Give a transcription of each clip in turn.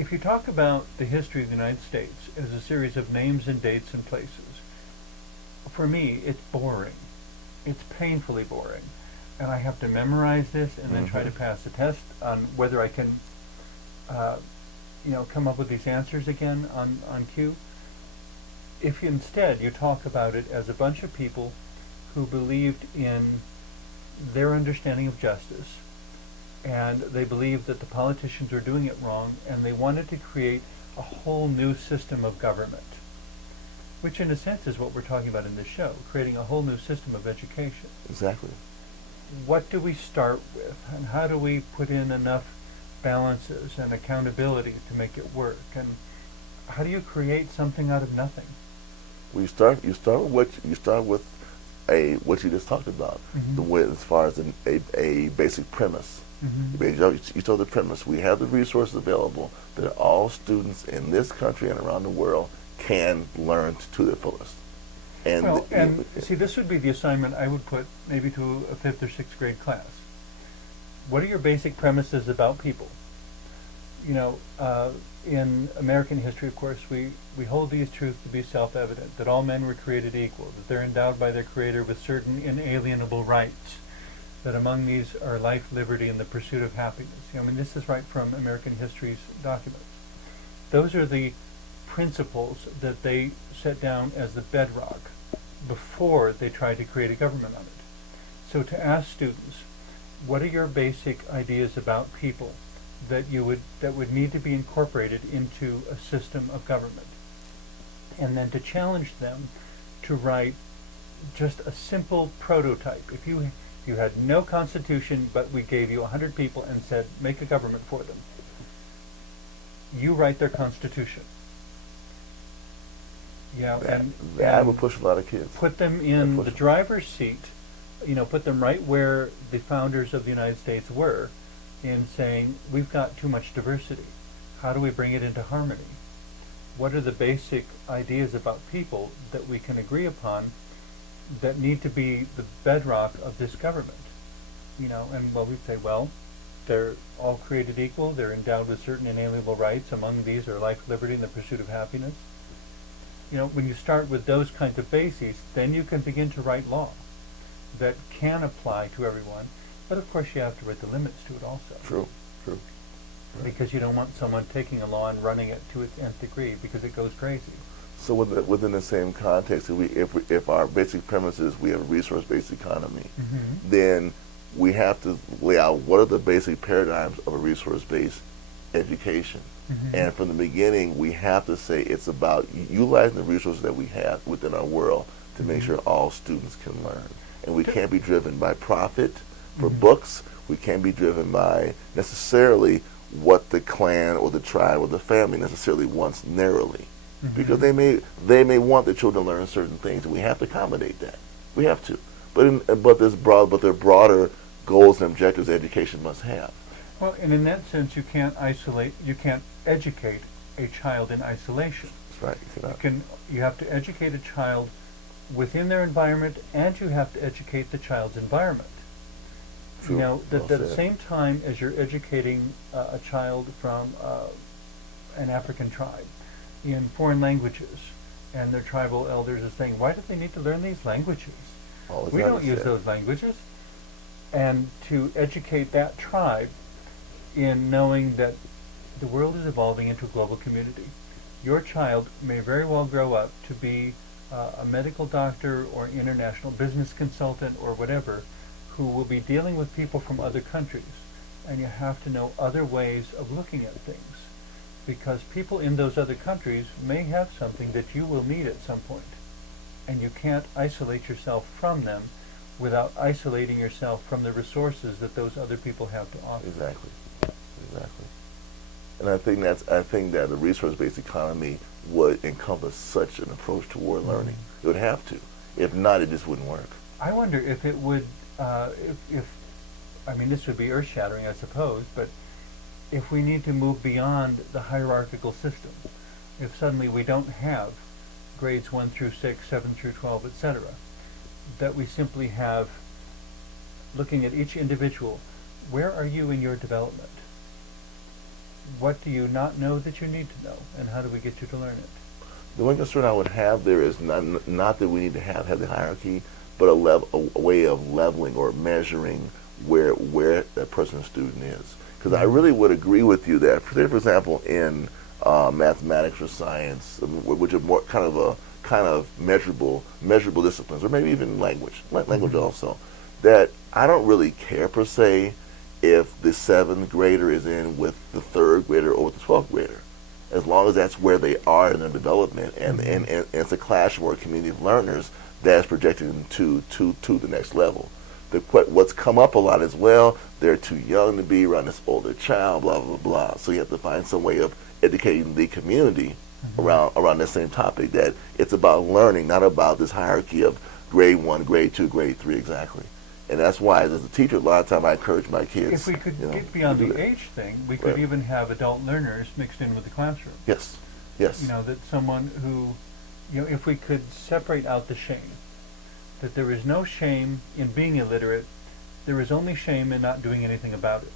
if you talk about the history of the United States as a series of names and dates and places, for me, it's boring. It's painfully boring. And I have to memorize this and then try to pass the test on whether I can, come up with these answers again on cue. If instead you talk about it as a bunch of people who believed in their understanding of justice, and they believed that the politicians were doing it wrong, and they wanted to create a whole new system of government, which in a sense is what we're talking about in this show, creating a whole new system of education. Exactly. What do we start with, and how do we put in enough balances and accountability to make it work, and how do you create something out of nothing? Well, you start with what you just talked about, the way as far as a basic premise. You start the premise. We have the resources available that all students in this country and around the world can learn to their fullest. And see, this would be the assignment I would put maybe to a 5th or 6th grade class. What are your basic premises about people? In American history, of course, we hold these truths to be self-evident, that all men were created equal, that they're endowed by their Creator with certain inalienable rights, that among these are life, liberty, and the pursuit of happiness. This is right from American history's documents. Those are the principles that they set down as the bedrock before they tried to create a government on it. So to ask students, what are your basic ideas about people that would need to be incorporated into a system of government? And then to challenge them to write just a simple prototype. If you had no constitution, but we gave you 100 people and said, make a government for them, you write their constitution. That would push a lot of kids. Put them in the driver's seat, put them right where the founders of the United States were, in saying, we've got too much diversity. How do we bring it into harmony? What are the basic ideas about people that we can agree upon that need to be the bedrock of this government? We'd say, they're all created equal, they're endowed with certain inalienable rights, among these are life, liberty, and the pursuit of happiness. When you start with those kinds of bases, then you can begin to write law that can apply to everyone. But of course you have to write the limits to it also. True. Because you don't want someone taking a law and running it to its nth degree because it goes crazy. So within the same context, if our basic premise is we have a resource-based economy, then we have to lay out what are the basic paradigms of a resource-based education. And from the beginning, we have to say it's about utilizing the resources that we have within our world to make sure all students can learn. And we can't be driven by profit for books. We can't be driven by necessarily what the clan or the tribe or the family necessarily wants narrowly. Because they may want their children to learn certain things, and we have to accommodate that. We have to. But there are broader goals and objectives education must have. Well, and in that sense, you can't educate a child in isolation. That's right. You have to educate a child within their environment, and you have to educate the child's environment. True. At the same time as you're educating a child from an African tribe in foreign languages, and their tribal elders are saying, why do they need to learn these languages? We don't use those languages. And to educate that tribe in knowing that the world is evolving into a global community. Your child may very well grow up to be a medical doctor or an international business consultant or whatever, who will be dealing with people from other countries. And you have to know other ways of looking at things, because people in those other countries may have something that you will need at some point. And you can't isolate yourself from them without isolating yourself from the resources that those other people have to offer. Exactly. And I think that the resource-based economy would encompass such an approach toward learning. It would have to. If not, it just wouldn't work. I wonder if it would, this would be earth-shattering, I suppose, but if we need to move beyond the hierarchical system, if suddenly we don't have grades 1 through 6, 7 through 12, etc., that we simply have, looking at each individual, where are you in your development? what do you not know that you need to know, and how do we get you to learn it? The one concern I would have there is not that we need to have the hierarchy, but a way of leveling or measuring where that person's student is. Because I really would agree with you that, say for example, in mathematics or science, which are more kind of measurable disciplines, or maybe even language also, that I don't really care per se if the 7th grader is in with the 3rd grader or with the 12th grader, as long as that's where they are in their development, and it's a classroom or a community of learners that's projecting them to the next level. What's come up a lot as well, they're too young to be around this older child, blah, blah, blah. So you have to find some way of educating the community around the same topic, that it's about learning, not about this hierarchy of grade 1, grade 2, grade 3 exactly. And that's why, as a teacher, a lot of time I encourage my kids. If we could get beyond the age thing, we could even have adult learners mixed in with the classroom. Yes. That someone who, if we could separate out the shame, that there is no shame in being illiterate, there is only shame in not doing anything about it.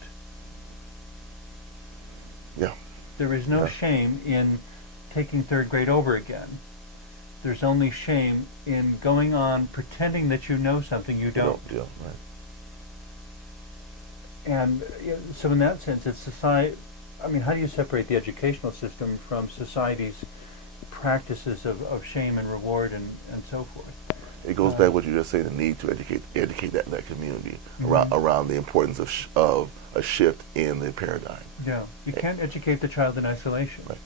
Yeah. There is no shame in taking 3rd grade over again. There's only shame in going on pretending that you know something you don't. Yeah, right. And so in that sense, it's society. I mean, how do you separate the educational system from society's practices of shame and reward and so forth? It goes back to what you just said, the need to educate that community around the importance of a shift in the paradigm. Yeah, you can't educate the child in isolation. Right.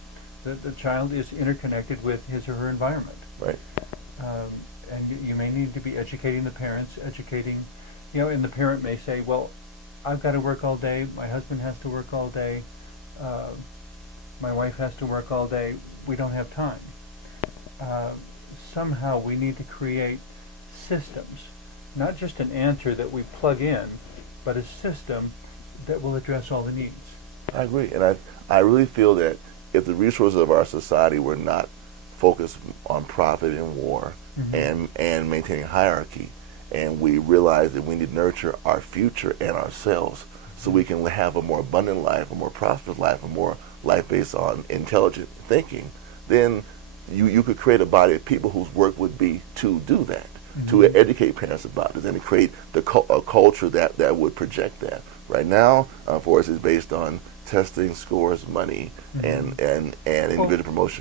The child is interconnected with his or her environment. Right. And you may need to be educating the parents, and the parent may say, well, I've got to work all day, my husband has to work all day, my wife has to work all day, we don't have time. Somehow we need to create systems, not just an answer that we plug in, but a system that will address all the needs. I agree, and I really feel that if the resources of our society were not focused on profit and war and maintaining hierarchy, and we realize that we need to nurture our future and ourselves so we can have a more abundant life, a more prosperous life, a more life based on intelligent thinking, then you could create a body of people whose work would be to do that, to educate parents about it, and to create a culture that would project that. Right now, for us, it's based on testing, scores, money, and individual promotion.